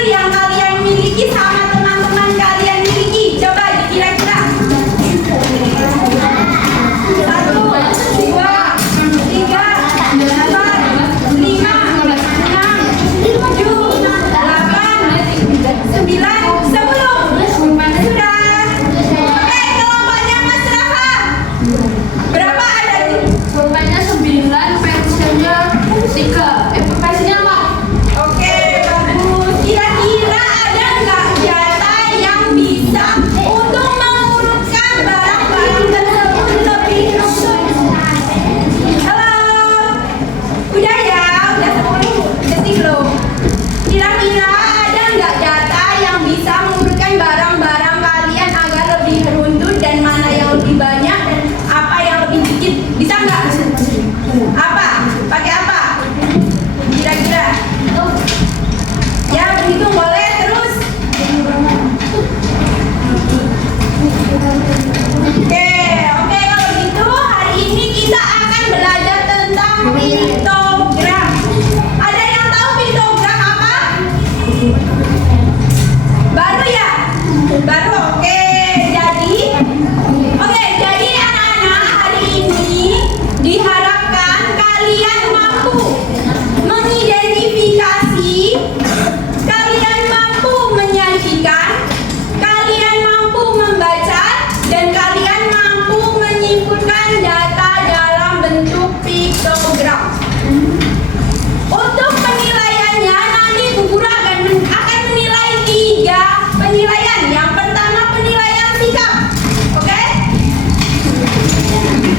hasil yang kalian miliki sama teman-teman kalian miliki? Coba dikira-kira. 1, 2, 3, 4, 5, 6, 7, 8, 9, 10. Sudah. Oke, kelompoknya Mas Rafa. Berapa ada tuh? Korbannya 9, pensiunnya 3. Pensiunnya apa? Oke, bagus. Kira-kira ada nggak data yang bisa untuk mengurutkan barang-barang tersebut lebih runtut? Halo? Udah ya? Udah 10 detik loh. Kira-kira ada nggak data yang bisa mengurutkan barang-barang kalian agar lebih runtut dan mana yang lebih banyak dan apa yang lebih dikit? Bisa nggak? Apa? Pakai apa? Kira-kira? Ya, begitu boleh terus. Oke, kalau gitu hari ini kita akan belajar tentang piktogram. Ada yang tahu piktogram apa? Baru ya? Baru, oke. Jadi anak-anak hari ini diharapkan kalian mampu mengidentifikasi, kalian mampu menyajikan, kalian mampu membaca, dan kalian mampu menyimpulkan data dalam bentuk piktogram. Untuk penilaiannya nanti Bu Guru akan menilai 3 penilaian. Yang pertama penilaian sikap, oke?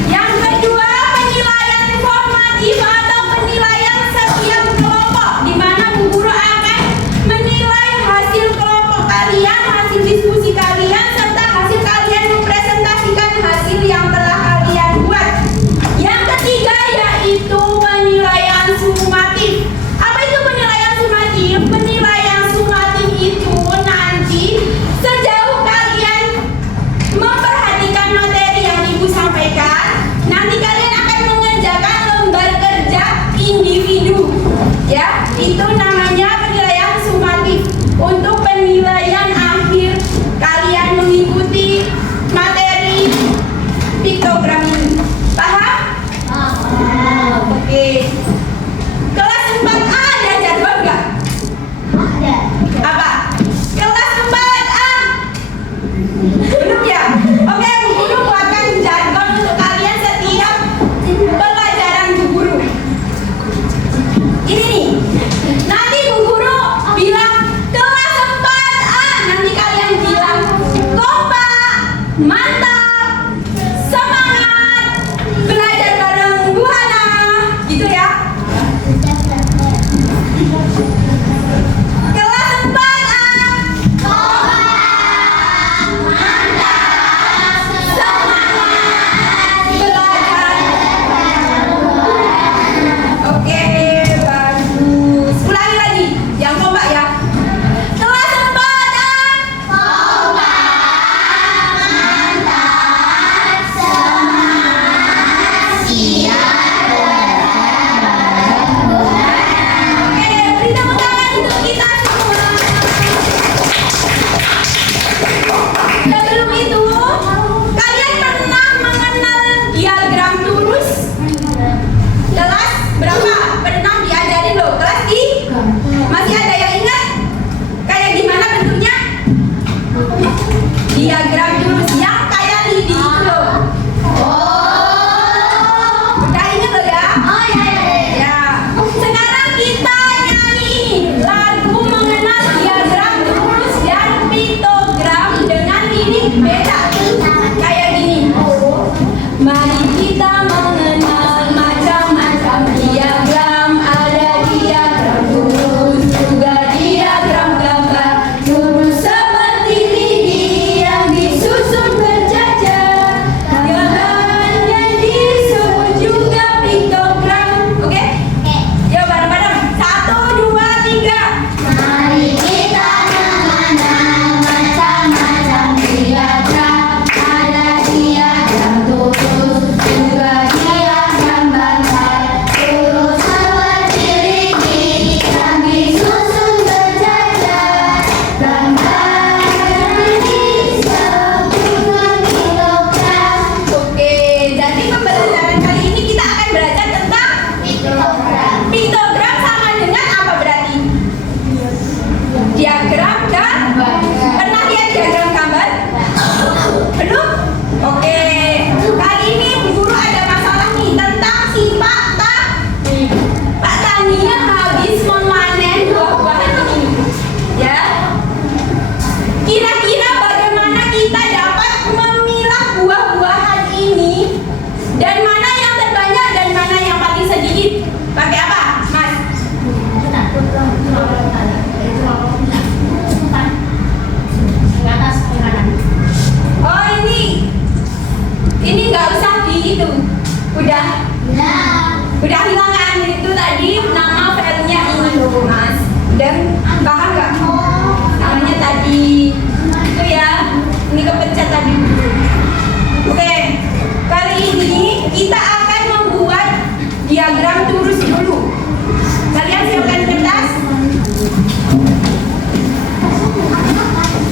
Yang kedua penilaian formatif atau penilaian setiap kelompok, di mana Bu Guru akan menilai hasil kelompok kalian, hasil diskusi kalian, serta hasil kalian mempresentasikan hasil yang telah kalian buat. Yang ketiga yaitu penilaian sumatif. Apa itu penilaian sumatif? Penilaian sumatif itu nanti sejauh kalian memperhatikan materi yang Ibu sampaikan, nanti kalian akan mengerjakan lembar kerja individu. Ya, itu namanya penilaian sumatif. Untuk penilaian akhir kalian mengikuti materi piktogram ini. Paham? Oke. Kelas 4A ada jadwal nggak? Apa? Kelas 4A? Belum ya? Oke, Bu Guru buatkan jadwal untuk kalian setiap pelajaran Bu Guru. Ini nih. Nanti Bu Guru bilang kelas 4A, nanti kalian bilang kompak, mantap, semangat, belajar bareng Bu Hana, gitu ya. Kelas 4A, kompak, mantap, semangat, belajar. Oke, bagus. Ulangi lagi, yang kompak ya. Kelas 4A, kompak, mantap, semangat, siap. Oke, beri tepuk tangan untuk kita semua. Sebelum itu, kalian pernah mengenal diagram lurus? Kelas berapa? Pernah diajarin loh, kelas di? Masih ada yang ingat? Kayak gimana bentuknya? Diagram lurus yang kayak lidi itu loh. Udah ingat loh ya? Ya. Sekarang kita nyanyi lagu mengenal diagram lurus dan piktogram dengan lirik beda. Kayak gini. Mari kita mengenal macam-macam diagram. Ada diagram lurus juga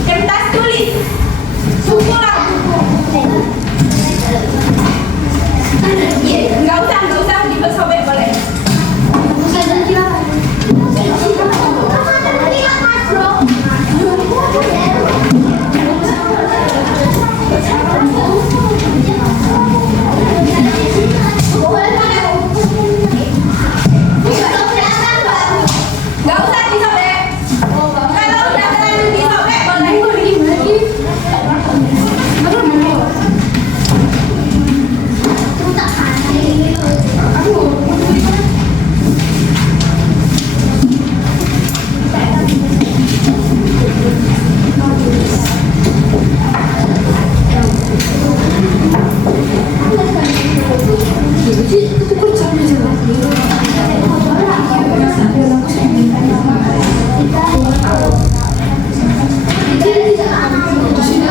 Kertas tulis. Sukulah. Nggak usah disobek boleh. Nggak usah disobek. Kalau udah terlanjur disobek boleh.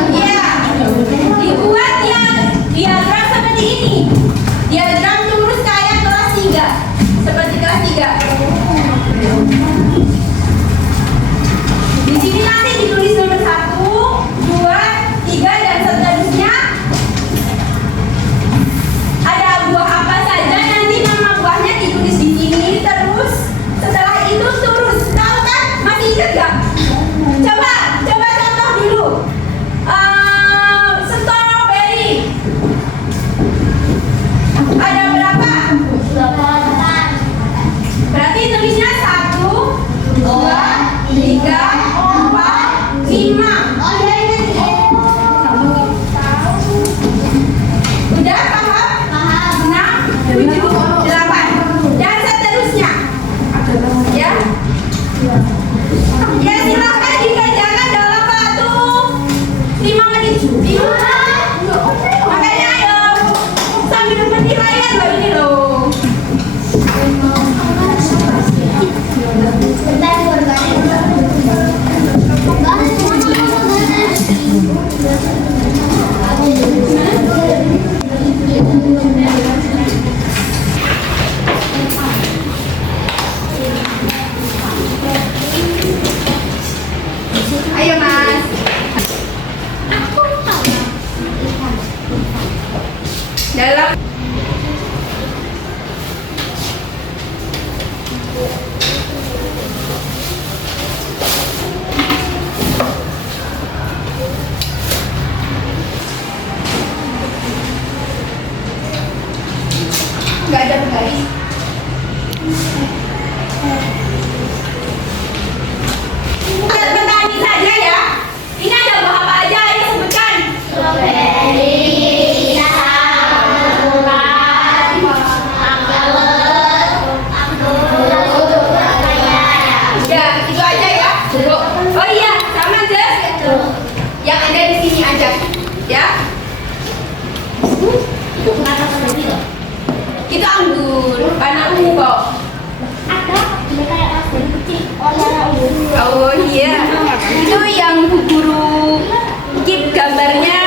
Iya, dibuat diagram seperti ini. Diagram lurus kayak kelas 3. Seperti kelas 3. Di sini nanti ditulis nomor 1, 2, 3 dan seterusnya. Ada buah apa saja nanti nama buahnya ditulis di sini terus. Setelah itu terus. Tahu kan? Masih ingat gak? Coba contoh dulu. Strawberry. Ada berapa? Berarti tulisnya 1, 2, 3, 4, 5. Udah paham? 6, 7, 8 dan seterusnya. Ya. Ya silakan dikerjakan dalam waktu 5 menit. Makanya ayo sambil penilaian loh ini loh. Ayo Mas. Dalam nggak ada garis. Petani saja ya. Ini ada buah apa aja? Ayo sebutkan. Ya, itu aja ya. Oh iya, sama Jess. Yang ada di sini aja, ya. Itu anggur, anak ungu. Oh iya, itu yang Bu Guru keep gambarnya.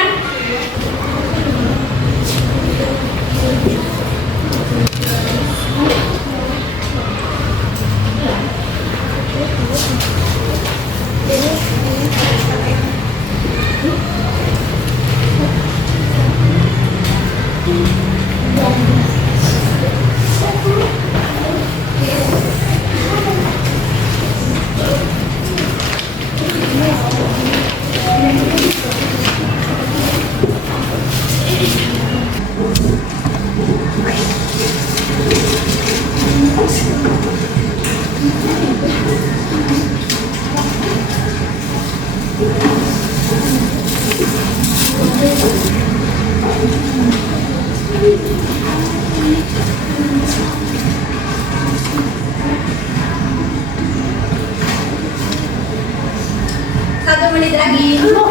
Satu menit lagi. Tuh.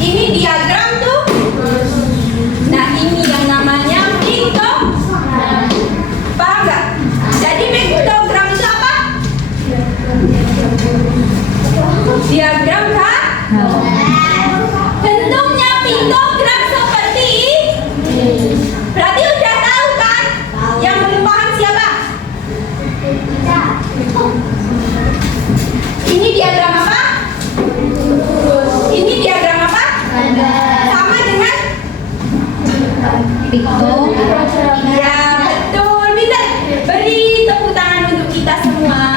Ini diagram tuh. Nah, ini yang namanya piktogram. Paham nggak? Jadi piktogram itu apa? Diagram kan? Bentuknya piktogram seperti ini. Berarti udah tahu kan? Yang belum paham siapa? Ini diagram apa? Ini diagram apa? Sama dengan piktogram. Ya, betul. Bisa beri tepuk tangan untuk kita semua.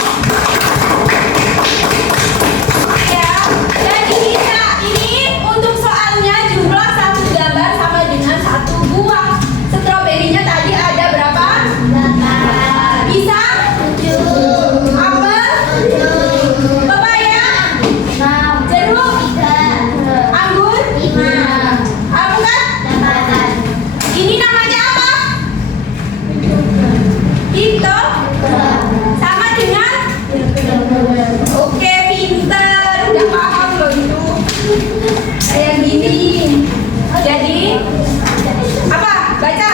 Ya, jadi ini untuk soalnya jumlah satu gambar sama dengan satu buah. Stroberinya tadi ada berapa? Bisa? Apel? Pepaya? Jeruk? Anggur? Alpukat? Ini namanya apa? Pinto? Sama dengan? Oke, pinter. Udah paham loh itu. Kayak gini. Jadi, apa? Baca.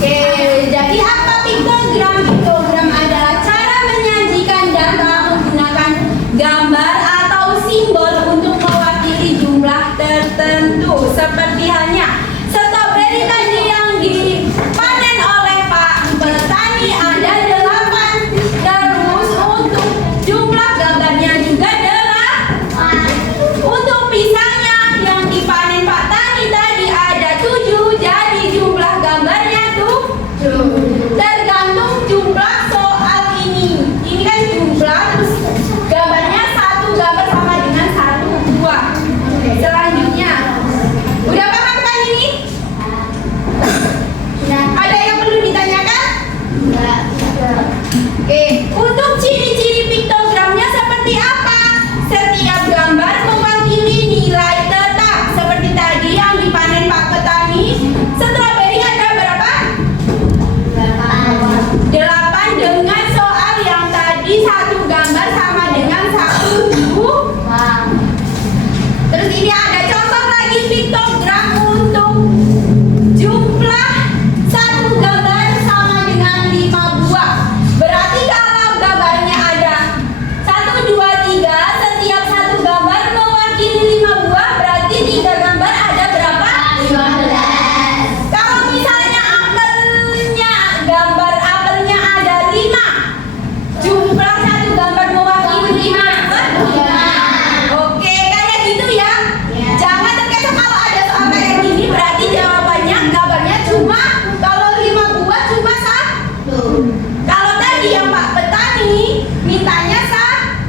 Oke, jadi apa piktogram? Piktogram adalah cara menyajikan data menggunakan gambar atau simbol untuk mewakili jumlah tertentu. Seperti halnya stroberi tadi yang dipanen oleh Pak petani ada 8. Terus untuk jumlah gambarnya juga 8. Untuk pisangnya yang dipanen Pak Tani tadi ada 7. Jadi jumlah gambarnya tuh tergantung jumlah soal ini. Ini kan jumlah, terus gambarnya satu gambar sama dengan satu buah. Selanjutnya, udah paham kan ini? Ada yang perlu ditanyakan? Oke, untuk ciri-ciri piktogramnya seperti apa? Setiap gambar mewakili nilai tetap. Seperti tadi yang dipanen Pak petani, stroberi ada berapa? 8 dengan soal yang tadi satu gambar sama dengan satu buah. Terus ini ada contoh lagi piktogram untuk jumlah satu gambar sama dengan 5 buah. Berarti kalau gambarnya ada 1, 2, 3, setiap satu gambar mewakili 5 buah, berarti 3 gambar ada berapa? 15. Kalau misalnya apelnya, gambar apelnya ada 5, jumlah satu gambar mewakili 5. Oke, kayak gitu ya. Jangan terkecoh kalau ada soal kayak gini, berarti jawabannya gambarnya cuma kalau 5 buah cuma 1. Kalau tadi yang Pak petani mintanya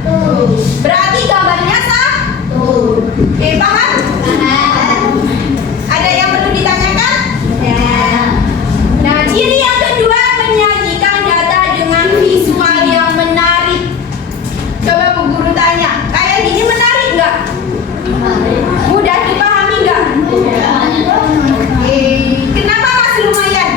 1, berarti gambarnya 1. Oke, paham? Ada yang perlu ditanyakan? Nah, ciri yang kedua menyajikan data dengan visual yang menarik. Coba Bu Guru tanya, kayak gini menarik nggak? Mudah dipahami nggak? Oke, kenapa Mas lumayan?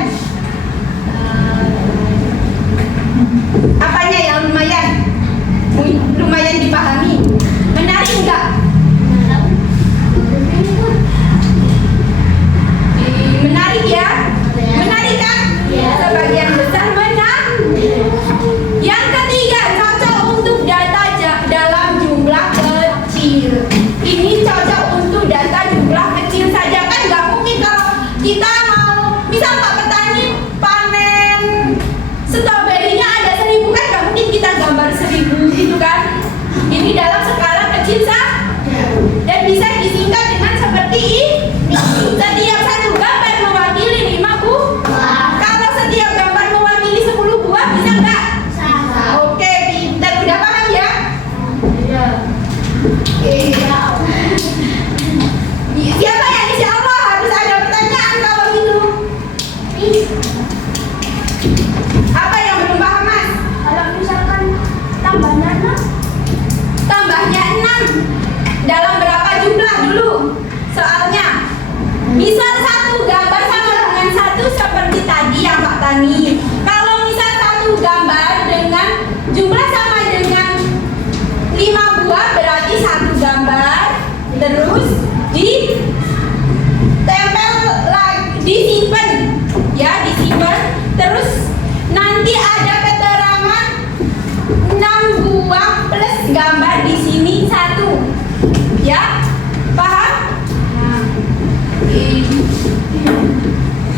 Nanti ada keterangan 6 buah plus gambar di sini 1. Ya, paham?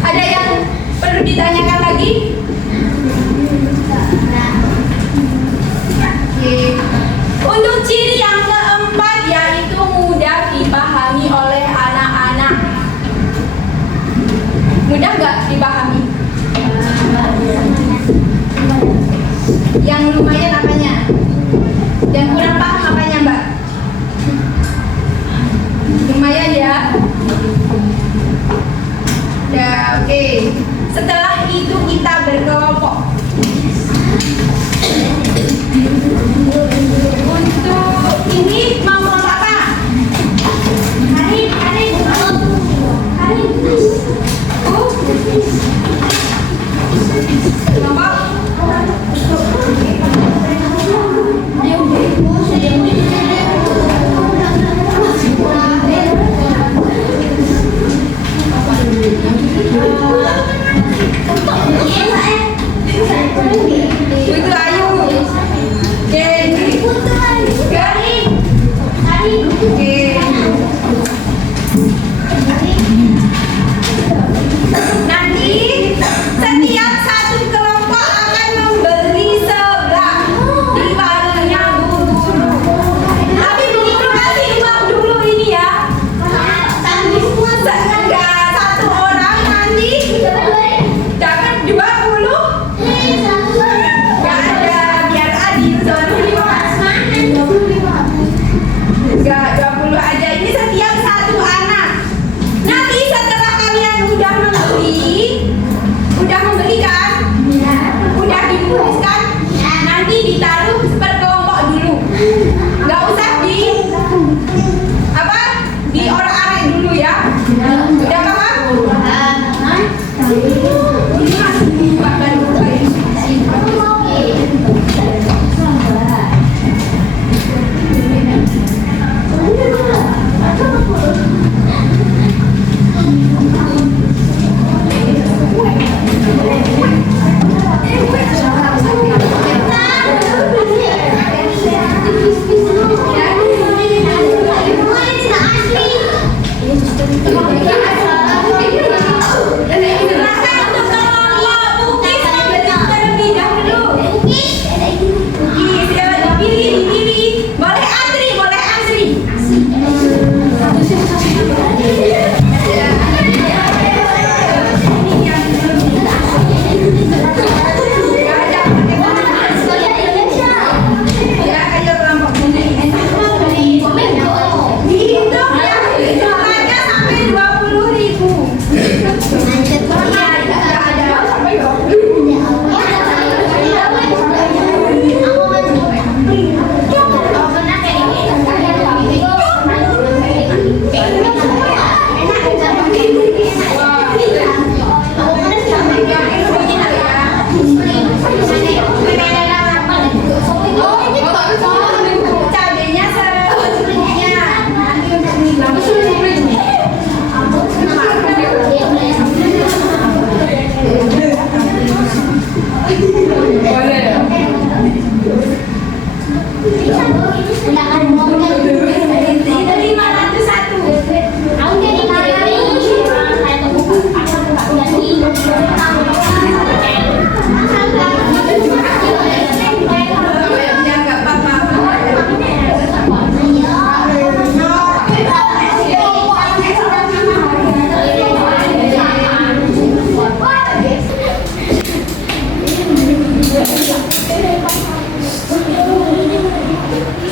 Ada yang perlu ditanyakan lagi? Untuk ciri yang keempat yaitu mudah dipahami oleh anak-anak. Mudah nggak dipahami? Yang lumayan apanya? Yang kurang paham apanya, Mbak? Lumayan ya. Ya, oke. Setelah itu kita berkelompok. Untuk ini mau kelompok apa? Hari. Kelompok. Itu Ayu. Nanti setiap satu kelompok akan membeli seblak di warungnya Bu Guru. Tapi Bu Guru kasih uang dulu ini ya. Enggak, satu orang nanti dapat 20. Enggak ada, biar adil soalnya. Enggak, 20 aja. Ini setiap satu anak. Nanti setelah kalian udah membeli kan? Udah dituliskan? Nanti ditaruh berkelompok dulu. Enggak usah diorak-arik dulu ya. Udah paham? Ini masih dibuatkan dulu ya.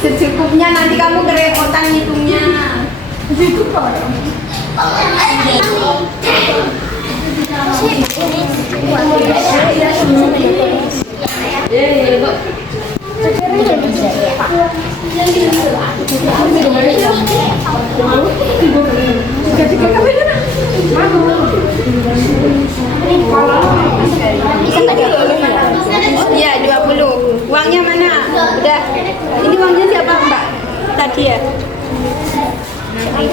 Secukupnya, nanti kamu kerepotan hitungnya. Iya, 20. Uangnya mana? Udah. Ini uangnya siapa, Mbak? Tadi ya? 6.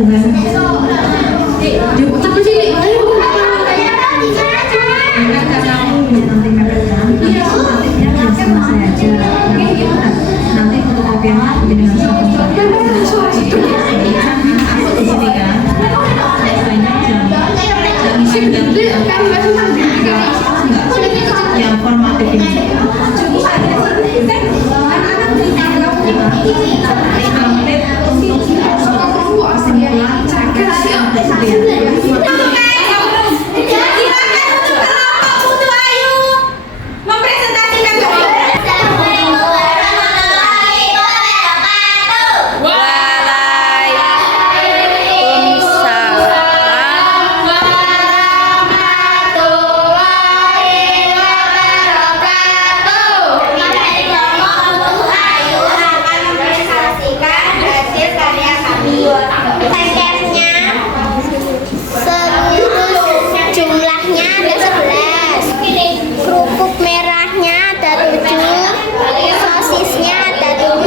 hubungan Diputar ke sini. Ayo. nanti katakan nantinya biar sama saya aja nanti fotokopiannya jadi harus aku di sini kan yang formatif ini Silakan untuk kelompok Putu Ayu mempresentasikan diri. Assalamualaikum warahmatullahi wabarakatuh. Waalaikumsalam warahmatullahi wabarakatuh. Dari kelompok Putu Ayu akan mempresentasikan hasil karya kami. Pakernya jumlahnya ada 11, kerupuk merahnya ada 7, sosisnya ada 7,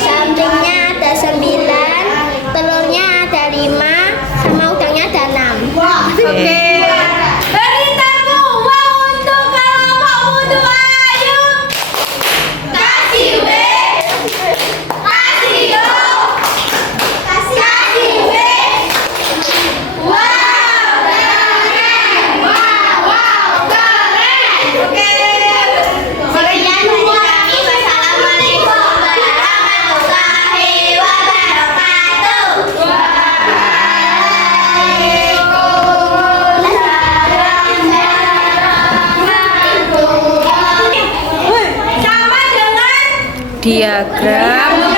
sampingnya ada 9, telurnya ada 5, sama udangnya ada 6. Oke. Beri tepuk uang untuk kelompok Putu Ayu. Kasih W. Kasih O. Kasih W. Wow, keren. Wow, keren. Oke. Sekian dari kami. Wassalamualaikum warahmatullahi wabarakatuh. Sama dengan Diagram